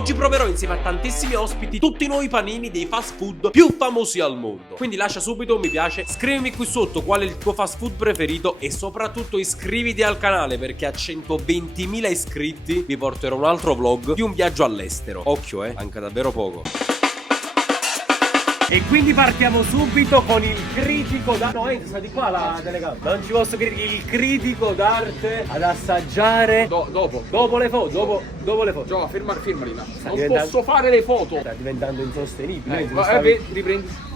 Oggi proverò insieme a tantissimi ospiti tutti i nuovi panini dei fast food più famosi al mondo. Quindi lascia subito un mi piace, scrivimi qui sotto qual è il tuo fast food preferito e soprattutto iscriviti al canale, perché a 120.000 iscritti vi porterò un altro vlog di un viaggio all'estero. Occhio, manca davvero poco. E quindi partiamo subito con il critico d'arte. No, sta di qua la telecamera. Non ci posso credere. Il critico d'arte ad assaggiare. Dopo le foto. Dopo le foto. Giova, fermali là. Non diventando... posso fare le foto. Sta diventando insostenibile. Riprendi.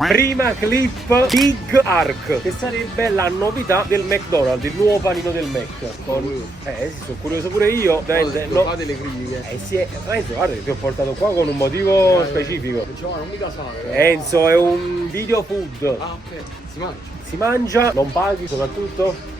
Prima clip Big Arc, che sarebbe la novità del McDonald's, il nuovo panino del Mac. Sono curioso pure io. Fate le critiche. Guarda che ti ho portato qua con un motivo specifico. Giova, non mi casare. Enzo, è un video food. Ah, ok. Si mangia, non paghi soprattutto.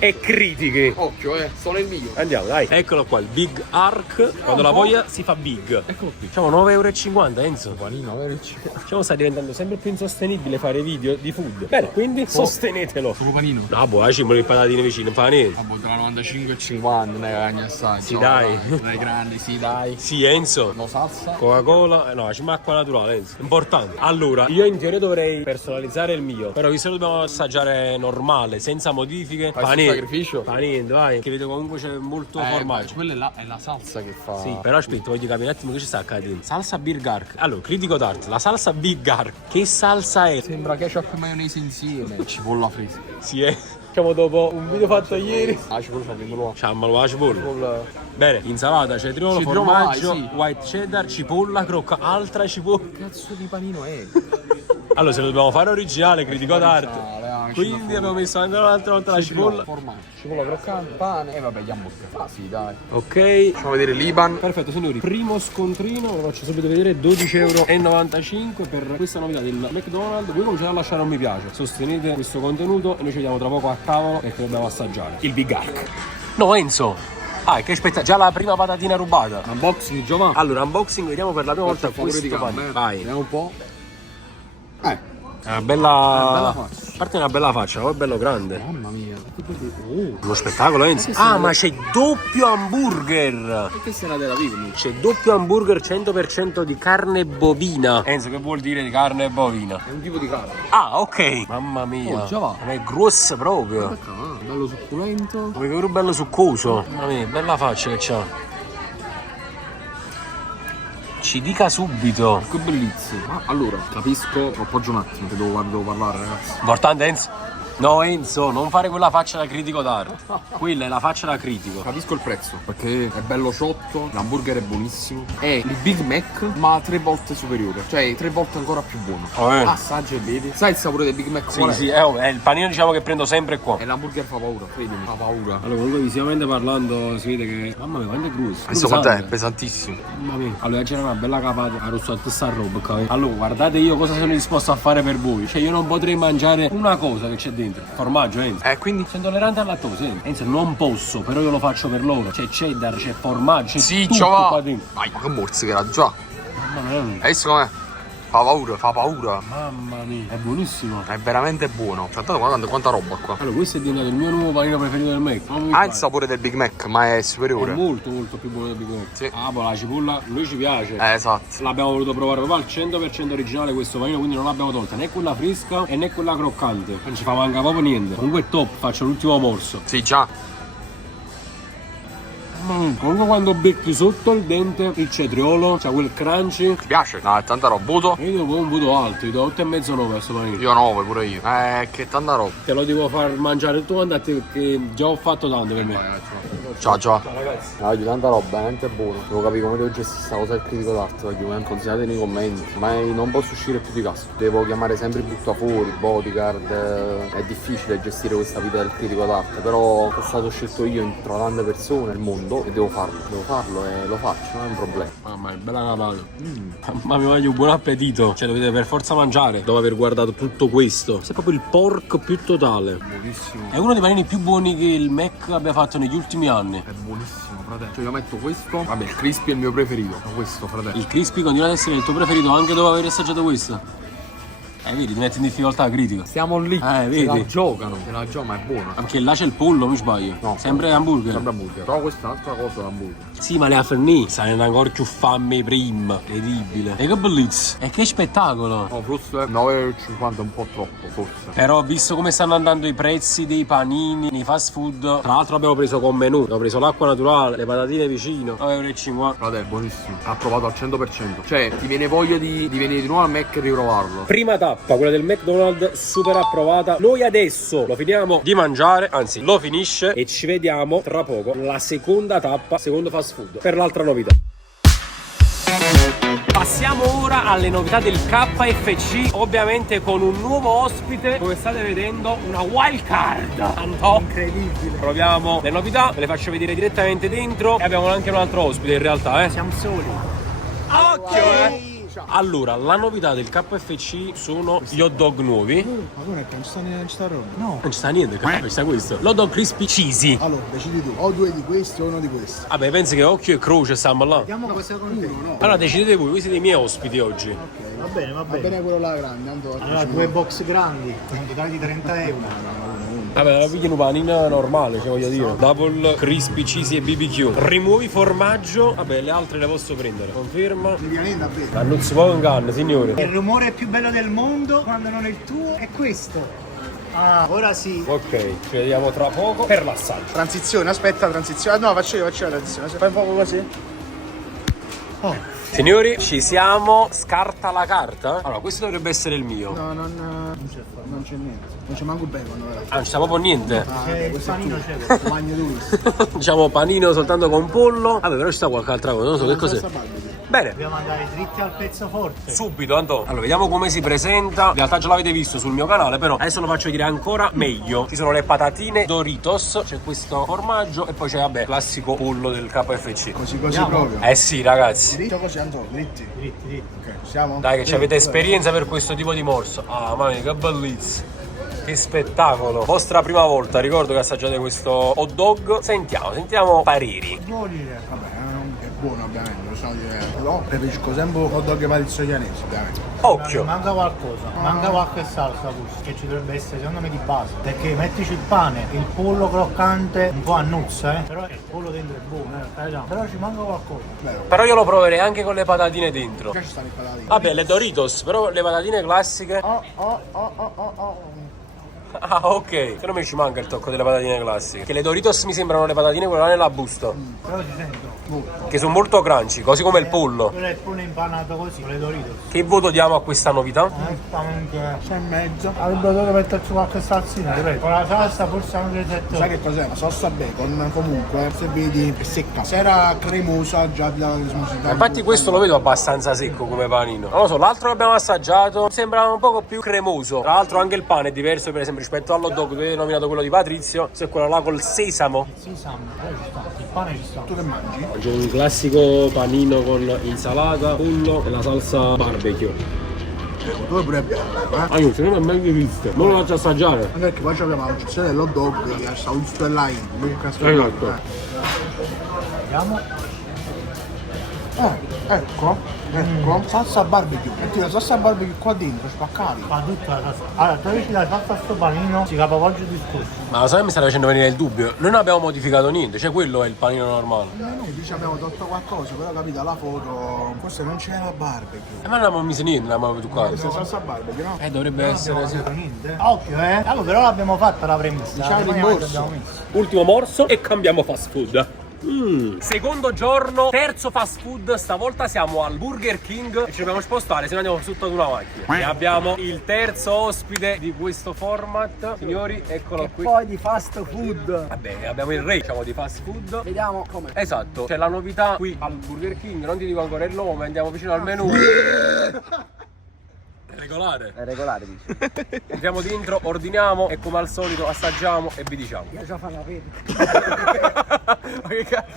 E critiche. Occhio, sono il mio. Andiamo, dai. Eccolo qua, il Big Arc. Quando la voglia si fa big. Eccolo qui. Diciamo 9,50 €, Enzo. Panino, 9,50 €. Diciamo sta diventando sempre più insostenibile fare video di food. Bene, quindi sostenetelo. Solo panino. No, boh, ci vuole le patatine vicine, non fa niente. Ah, boh, tra 95,50 non è cagna assai. Sì, dai. Dai grandi, sì, dai. Sì, Enzo. No salsa. Coca-Cola, no, ci acqua naturale, Enzo. Importante. Allora, io in teoria dovrei personalizzare il mio. Però visto che dobbiamo assaggiare normale, senza modifiche, Fai sacrificio. Fa niente, vai. Che vedo comunque c'è molto formaggio. Quella è la salsa che fa. Sì, però aspetta, voglio capire un attimo che ci sta accadendo. Salsa Big Arc. Allora, critico d'arte. La salsa Big Arc. Che salsa è? Sembra ketchup e maionese insieme. Cipolla fresca. Sì, Diciamo dopo un video fatto ieri. Cipolla fa Ciammalo la cipolla. Bene, insalata, cetriolo, formaggio, white cheddar, cipolla, crocca, altra cipolla. Che cazzo di panino è? Allora, se lo dobbiamo fare originale, critico d'arte. Quindi abbiamo messo anche un'altra volta la cipolla. Formaggio, cipolla croccante, pane e vabbè gli hamburger. Ah sì, dai. Ok. Facciamo vedere l'Iban. Perfetto, signori. Primo scontrino, lo faccio subito vedere, 12,95 € per questa novità del McDonald's. Voi cominciate a lasciare un mi piace, sostenete questo contenuto e noi ci vediamo tra poco a tavolo perché dobbiamo assaggiare il Big Arc. No, Enzo! Che aspetta, già la prima patatina rubata. Unboxing, Giovanni. Allora, unboxing, vediamo per la prima volta questo panino. Vai. Vediamo un po'. È una bella faccia. A parte una bella faccia, poi è bello grande. Mamma mia. Uno spettacolo, Enzo. Ma c'è doppio hamburger. E che se la della vivo? C'è doppio hamburger 100% di carne bovina. Enzo, che vuol dire di carne bovina? È un tipo di carne. Ah, ok. Mamma mia. Già va. È grossa proprio. Bello succulento. Come che bello succoso. Mamma mia, bella faccia che c'ha. Ci dica subito. Che bellissimo. Ma allora, capisco, appoggio un attimo che devo parlare, ragazzi. Importante, Enzo. No, Enzo, non fare quella faccia da critico d'arte. Quella è la faccia da critico. Capisco il prezzo, perché è bello ciotto, l'hamburger è buonissimo. È il Big Mac, ma 3 volte superiore. Cioè, 3 volte ancora più buono. Assaggia e vedi. Sai il sapore del Big Mac? Sì, è il panino, diciamo, che prendo sempre qua. E l'hamburger fa paura, credimi. Fa paura. Allora, comunque visivamente parlando si vede che... Mamma mia, quanto è grusso. Questo quanto è? Pesantissimo. Mamma mia. Allora, c'era una bella capata a rossotto sta roba, ok? Allora, guardate io cosa sono disposto a fare per voi. Cioè, io non potrei mangiare una cosa che c'è dentro. Formaggio, Enzo. Quindi? Sono intollerante al lattosio, Enzo. Non posso, però io lo faccio per loro. C'è cheddar, c'è formaggio, c'è tutto qua dentro. Vai, ma che morsica già. Mamma mia. Hai visto com'è? Fa paura. Mamma mia, è buonissimo. È veramente buono. Guardate quanta roba qua. Allora, questo è diventato il mio nuovo panino preferito del Mac. Ha il sapore del Big Mac, ma è superiore. È molto più buono del Big Mac. Sì. Poi la cipolla, lui ci piace. Esatto. L'abbiamo voluto provare proprio al 100% originale questo panino, quindi non l'abbiamo tolta né quella fresca e né quella croccante. Non ci fa manca proprio niente. Comunque è top, faccio l'ultimo morso. Sì, già. Comunque quando becchi sotto il dente il cetriolo, c'ha quel crunchy. Ti piace? No, è tanta roba. Voto? Io do un voto alto, io do 8,5 9 a questo panino. Io 9 pure io. Che tanta roba. Te lo devo far mangiare tutto quanto a te perché già ho fatto tanto per me. Ciao. Ciao ragazzi. Tanta roba, veramente buono. Devo capire come devo gestire questa cosa del critico d'arte, perché consigliate nei commenti. Ma non posso uscire più di casa. Devo chiamare sempre i buttafuori, bodyguard. È difficile gestire questa vita del critico d'arte, però sono stato scelto io tra tante persone nel mondo e devo farlo e lo faccio, non è un problema. Mamma mia, bella capata. Mamma mia, voglio buon appetito. Cioè dovete per forza mangiare dopo aver guardato tutto questo. Questo è proprio il pork più totale. Buonissimo. È uno dei panini più buoni che il Mac abbia fatto negli ultimi anni. È buonissimo, fratello. Cioè io metto questo. Vabbè, il crispy è il mio preferito. Questo, fratello. Il crispy continua ad essere il tuo preferito anche dopo aver assaggiato questo? Vedi, ti metti in difficoltà critica. Stiamo lì. Vedi. Se la giocano, ma è buona. Anche là c'è il pollo, mi sbaglio? No. Sempre hamburger. Sempre hamburger. Però questa è un'altra cosa l'hamburger. Sì, ma le ha finì. Sai ancora più fame prima. Incredibile. E che bellezza. E che spettacolo. No, forse 9,50 è un po' troppo, forse. Però visto come stanno andando i prezzi dei panini nei fast food, tra l'altro abbiamo preso con menù. Abbiamo preso l'acqua naturale, le patatine vicino, 9,50 €. Guarda, è buonissimo. Approvato al 100%. Cioè, ti viene voglia di venire di nuovo al Mac e riprovarlo. Prima tappa, quella del McDonald's, super approvata. Noi adesso lo finiamo di mangiare, anzi lo finisce e ci vediamo tra poco. La seconda tappa, secondo fast food, per l'altra novità. Passiamo ora alle novità del KFC, ovviamente con un nuovo ospite, come state vedendo, una wild card. Anto, incredibile. Proviamo le novità, ve le faccio vedere direttamente dentro e abbiamo anche un altro ospite in realtà, Siamo soli. Occhio, Allora, la novità del KFC sono gli hot dog nuovi. Ma non è che non ci sta roba? No. Non ci sta niente, ci sta questo. L'hot dog crispy cheesy. Allora, decidi tu. O due di questi o uno di questi. Vabbè, pensi che occhio e croce stiamo là? Vediamo cosa con te. No. Allora decidete voi, questi siete i miei ospiti oggi. Ok, va bene, va bene. Va bene quello là grande. Allora, due box grandi, un totale di 30 €. Vabbè, la pigliano panina normale, che voglio dire. Double, crispy, cheesy e BBQ. Rimuovi formaggio. Vabbè, le altre le posso prendere. Conferma. Ovviamente, bene. La non si può ingannare, signore. Il rumore più bello del mondo quando non è il tuo è questo. Ah, ora sì. Ok, ci vediamo tra poco per l'assaggio. Transizione, aspetta, transizione. No, faccio la transizione. Fai un po' così. Oh. Signori, ci siamo. Scarta la carta. Allora, questo dovrebbe essere il mio. No, non c'è niente. Non c'è manco il bacon. Ah, non c'è proprio niente. Il panino c'è. Bagno di questo. Diciamo panino soltanto con pollo. Vabbè, però ci sta qualche altra cosa, non so che cos'è. Bene. Dobbiamo andare dritti al pezzo forte. Subito, Anto. Allora, vediamo come si presenta. In realtà già l'avete visto sul mio canale, però adesso lo faccio vedere ancora meglio. Ci sono le patatine Doritos, c'è questo formaggio e poi c'è, vabbè, classico pollo del KFC. Così proprio. Eh sì, ragazzi. Dritto così, Antonio, dritti. Dritti. Ok, siamo? Dai che ci avete esperienza per questo tipo di morso. Ah, mamma mia, che bellezza. Che spettacolo. Vostra prima volta, ricordo che assaggiate questo hot dog. Sentiamo pareri. Buoni. Vabbè, è buono ovviamente, lo so dire. Però preferisco sempre hot dog palizzonianesi, ovviamente. Occhio. Manca qualcosa, manca qualche salsa forse, che ci dovrebbe essere secondo me di base. Perché mettici il pane, il pollo croccante, un po' annuzza, però il pollo dentro è buono, però ci manca qualcosa. Vero. Però io lo proverei anche con le patatine dentro. Che ci stanno i patatine? Vabbè, le Doritos, però le patatine classiche. Oh. Ah, ok. Però mi ci manca il tocco delle patatine classiche. Che le Doritos mi sembrano le patatine quelle là nella busta. Però ci sento. Che sono molto crunchy, così come il pollo. Quello è il pollo impanato così, con le Doritos. Che voto diamo a questa novità? Onestamente 6,5. avrebbe dovuto metterci qualche salsina, ripeto. Con la salsa forse anche 7. Sai che cos'è? La salsa bacon comunque, se vedi, è secca. Se era cremosa già ti dava l'esmosità. Infatti questo lo vedo abbastanza secco come panino. Non lo so, l'altro che abbiamo assaggiato sembrava un poco più cremoso. Tra l'altro anche il pane è diverso, per esempio rispetto all'hot dog che avete nominato quello di Patrizio. Se quello là col sesamo. Sì, Sam, però ci sta, il pane ci sta. Tu che mangi? C'è un classico panino con insalata, pollo e la salsa barbecue. Tu pure è bello, Ah, io se non è meglio visto. Non lo faccio assaggiare. Anche perché poi abbiamo la gestione dell'hot dog che sta giusto là in Esatto. Vediamo. Ecco. Salsa barbecue. Metti la salsa barbecue qua dentro, spaccavi. Fa tutta la salsa. Allora, toglici la salsa a sto panino, si capovolge il discorso. Ma lo sai, mi stai facendo venire il dubbio. Noi non abbiamo modificato niente, cioè quello è il panino normale. Noi dice abbiamo tolto qualcosa, però capito, alla foto forse non c'era la barbecue. Ma non abbiamo messo niente, l'abbiamo toccato. Questa è salsa barbecue, no? Dovrebbe essere sì. Niente. Occhio, Allora, però l'abbiamo fatta la premessa. Diciamo il Rimaniamo che rimborso. abbiamo messo. Ultimo morso e cambiamo fast food. Secondo giorno, terzo fast food. Stavolta siamo al Burger King e ci dobbiamo spostare, se no andiamo sotto ad una macchina. E abbiamo il terzo ospite di questo format. Signori, eccolo qui. Poi di fast food. Vabbè, abbiamo il re, diciamo, di fast food. Vediamo come. Esatto, c'è la novità qui al Burger King. Non ti dico ancora il nome, andiamo vicino al menù. È regolare. È regolare, dici. Entriamo dentro, ordiniamo e come al solito assaggiamo e vi diciamo. Io già fanno la pena. Ma che cazzo?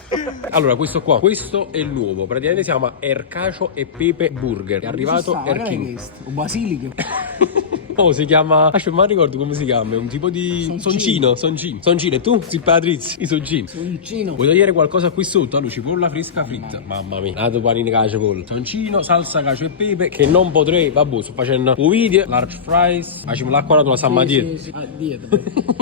Allora, questo qua, questo è il nuovo. Praticamente si chiama Ercacio e Pepe Burger. È arrivato Erking. Un basilico. No, si chiama. Non mi ricordo come si chiama. È un tipo di. Soncino. E tu? Zippatrizzi. I soncini. Soncino. Vuoi togliere qualcosa qui sotto? Allora, cipolla fresca fritta. Mamma mia. Lato panini cacio pollo. Soncino, salsa cacio e pepe. Che non potrei. Vabbè, sto facendo un video. Large fries. Facciamo l'acqua la samma dietro. Sì. Ah, dietro.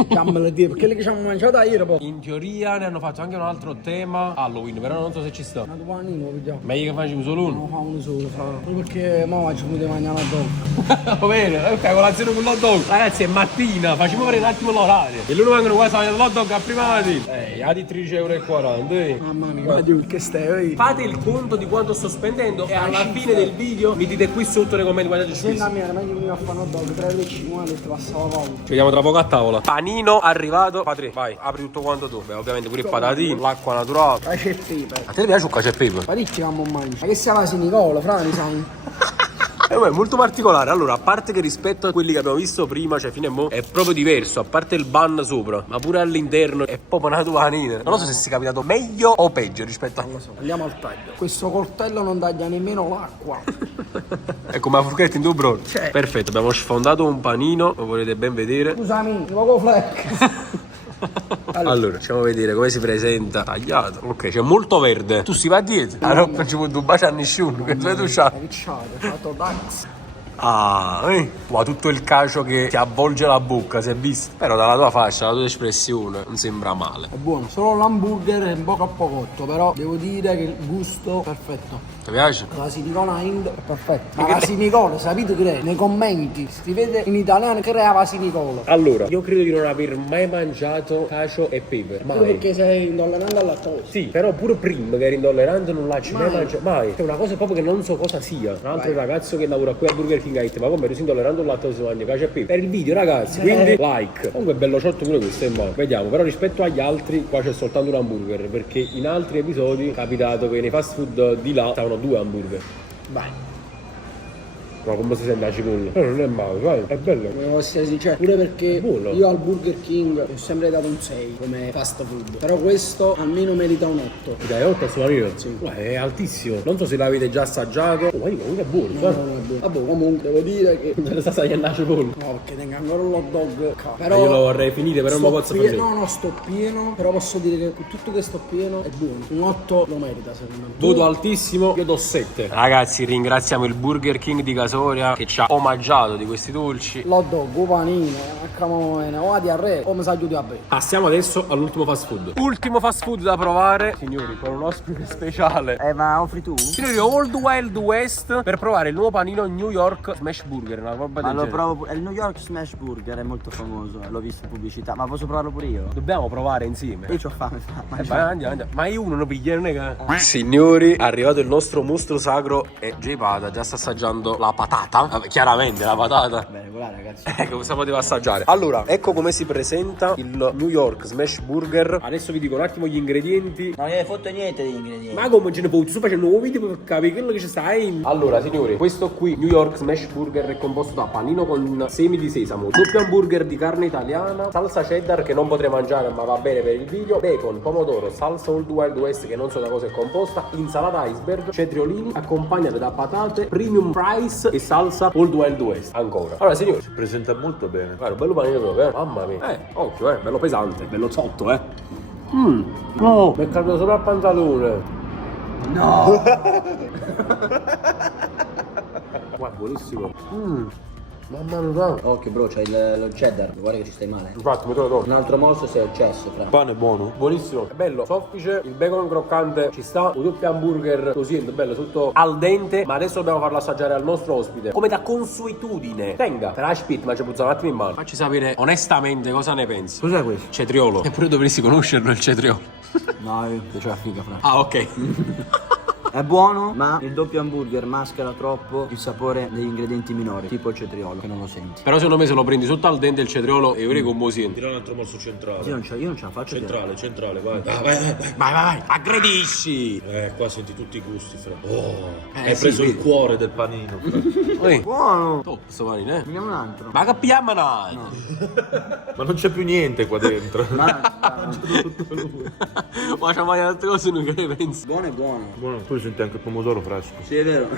Chiamala dietro. Perché ci hanno mangiato ieri poi. In teoria ne hanno fatto anche un altro tema Halloween, però non so se ci sta. Ma domani lo vediamo. Meglio che facciamo solo uno. Non fa uno solo, proprio perché mo ci potete mangiare addosso. Va bene, ok, colazione con l'hot dog. Ragazzi, è mattina, facciamo vedere un attimo l'orario. E loro vengono qua, stanno l'hot dog a prima mattina. A di 13,40 €. Mamma mia, guarda che stai. Fate il conto di quanto sto spendendo e alla fine del video mi dite qui sotto nei commenti quanto ci Senta speso. mia, meglio venire a fare un hot dog, 3,50 € ti passava Paolo. Ci vediamo tra poco a tavola. Panino arrivato. Padre, vai, apri tutto quanto tu. Beh, ovviamente pure il patatino, l'acqua naturale. Cacio e pepe. A te ti piace un cacio e pepe? Ma dici che mamma mangia? Ma che sia la Nicola, Frani, sai? È molto particolare. Allora, a parte che rispetto a quelli che abbiamo visto prima, cioè fino a mo', è proprio diverso. A parte il bun sopra, ma pure all'interno è proprio una tuanina. Non lo so se sia capitato meglio o peggio rispetto a. Non lo so, andiamo al taglio. Questo coltello non taglia nemmeno l'acqua. È come la forchetta in due Cioè. Perfetto, abbiamo sfondato un panino, lo volete ben vedere. Scusami, poco fleck. Allora, facciamo vedere come si presenta. Tagliato. Ok, c'è molto verde. Tu si va dietro. Allora non ci può dubare a nessuno. Che dove tu c'hai? Ricciardo, fatto tax. Ma tutto il cacio che ti avvolge la bocca, si è visto? Però dalla tua faccia, dalla tua espressione, non sembra male. È buono, solo l'hamburger è un po' troppo cotto, però devo dire che il gusto è perfetto. Ti piace? La silicola Ind è perfetta. Ma la silicola, sapete che è? Nei commenti scrivete in italiano crea silicola. Allora, io credo di non aver mai mangiato cacio e pepe. Solo Mai. perché sei intollerante al lattosio. Sì, però pure prima che eri intollerante non l'hai mai Mai. mangiato. Mai. È una cosa proprio che non so cosa sia. Un altro ragazzo che lavora qui a Burger King ha detto: ma come eri intollerante al lattosio mangi cacio e pepe? Per il video, ragazzi, quindi like. Comunque è bello ciotto pure questo, è buono. Vediamo, però rispetto agli altri qua c'è soltanto un hamburger, perché in altri episodi è capitato che nei fast food di là stavano due hamburger. Vai. No, come si sente la cipolla? Però non è male, vai, è bello. Devo essere sincero, pure perché Buono. io al Burger King ho sempre dato un 6 come fast food. Però questo almeno merita un 8. Dai, 8 sulla mia? Sì. È altissimo. Non so se l'avete già assaggiato. Oh, ma dico, comunque è buono, No, sai? no, no, è buono. Vabbè, comunque devo dire che. Me la sta tagliando la cipolla. No, perché tengo ancora un hot dog. Però Io lo vorrei finire, però non sto lo posso pie- fare. No, sto pieno. Però posso dire che con tutto che sto pieno è buono. Un 8 lo merita, secondo me. Voto altissimo, io do 7. Ragazzi, ringraziamo il Burger King di Casoria che ci ha omaggiato di questi dolci. L'hot dog, un panino, o a diarrea, o mi sa giù a bere. Passiamo adesso all'ultimo fast food. Ultimo fast food da provare, signori, con un ospite speciale. Ma offri tu? Signori, Old Wild West per provare il nuovo panino New York Smash Burger, una roba del Ma lo genere. provo, il New York Smash Burger è molto famoso, l'ho visto in pubblicità, ma posso provarlo pure io? Dobbiamo provare insieme. Io c'ho fame, Vai, andiamo. Ma io uno non piglia, non è che. Signori, è arrivato il nostro mostro sacro e J Pada già sta assaggiando la patata. Vabbè, chiaramente la patata. Bene, voilà ragazzi. Ecco, cosa poteva assaggiare. Allora, ecco come si presenta il New York Smash Burger. Adesso vi dico un attimo gli ingredienti. Non gliene fotte niente degli ingredienti. Ma come ce ne puoi? Sto facendo un nuovo video per capire quello che ci sta in. Allora, signori, questo qui, New York Smash Burger, è composto da panino con semi di sesamo, doppio hamburger di carne italiana, salsa cheddar che non potrei mangiare ma va bene per il video, bacon, pomodoro, salsa Old Wild West che non so da cosa è composta, insalata iceberg, cetriolini accompagnate da patate, premium fries e salsa Old Wild West. Ancora. Allora, signori, si presenta molto bene. Guarda, bello panino proprio, Mamma mia. Occhio, bello pesante, bello zotto, No, mi è caduto sopra il pantalone. No! Guarda, buonissimo. Mamma mia. Occhio bro, c'hai lo cheddar, guarda che ci stai male. Infatti, mi trovo. Un altro morso sei accesso, fra. Pane buono. Buonissimo, è bello, soffice, il bacon croccante ci sta, un doppio hamburger così, è bello, tutto al dente, ma adesso dobbiamo farlo assaggiare al nostro ospite, come da consuetudine. Tenga, per Ashpit, ma ci puzza un attimo in mano. Facci sapere onestamente cosa ne pensi. Cos'è questo? Cetriolo. Eppure dovresti conoscerlo il cetriolo. No, io c'ho la figa, fra. Ah, ok. È buono, ma il doppio hamburger maschera troppo il sapore degli ingredienti minori, tipo il cetriolo, che non lo senti. Però secondo me se lo prendi sotto al dente il cetriolo e ora come senti. Tira un altro morso centrale. Io non ce la faccio. Centrale, vai. Vai, aggredisci. Qua senti tutti i gusti, fra. Oh, Eh, hai sì, preso il vedi. cuore del panino, fra. Oi, Buono. top sto panino, eh. Vediamo un altro. Ma che piamma No. Ma non c'è più niente qua dentro. Ma Ma c'è mai altre cose non che ne pensi? buono è buono. Buono, tu senti anche il pomodoro fresco. Sì, è vero.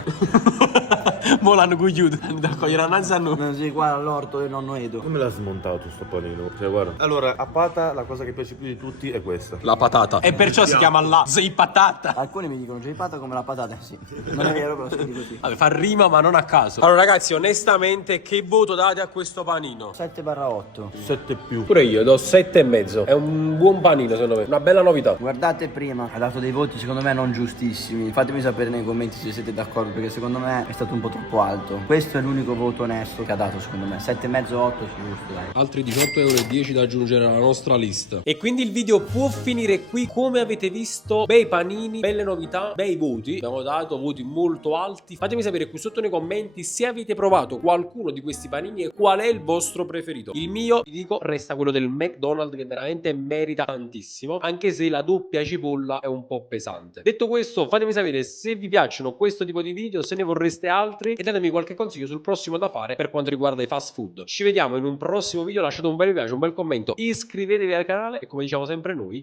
Mo l'hanno cogliuto, da cogliere innanzi a noi. No, sì, qua all'orto del nonno Edo. Come l'ha smontato sto panino? Cioè, guarda. Allora, a Pata la cosa che piace più di tutti è questa. La patata. E perciò si chiama la sei patata. Alcuni mi dicono gelipata come la patata, sì. Non è vero, però si dice così. Vabbè, fa rima ma non a caso. Allora ragazzi, onestamente che voto date a questo panino? 7/8. 7 più. Pure io do 7,5. È un buon panino secondo me, una bella novità. Guardate prima, ha dato dei voti secondo me non giustissimi. Fatemi sapere nei commenti se siete d'accordo, perché secondo me è stato un po' troppo alto. Questo è l'unico voto onesto che ha dato secondo me. 7,5-8 giusto, dai. Altri 18,10 € da aggiungere alla nostra lista. E quindi il video può finire qui. Come avete visto, bei panini, belle novità, bei voti. Abbiamo dato voti molto alti. Fatemi sapere qui sotto nei commenti se avete provato qualcuno di questi panini e qual è il vostro preferito. Il mio, vi dico, resta quello del McDonald's, che veramente merita tantissimo, anche se la doppia cipolla è un po' pesante. Detto questo, fatemi sapere se vi piacciono questo tipo di video, se ne vorreste altri, e datemi qualche consiglio sul prossimo da fare per quanto riguarda i fast food. Ci vediamo in un prossimo video, lasciate un bel mi piace, un bel commento, iscrivetevi al canale e come diciamo sempre noi,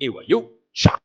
ciao!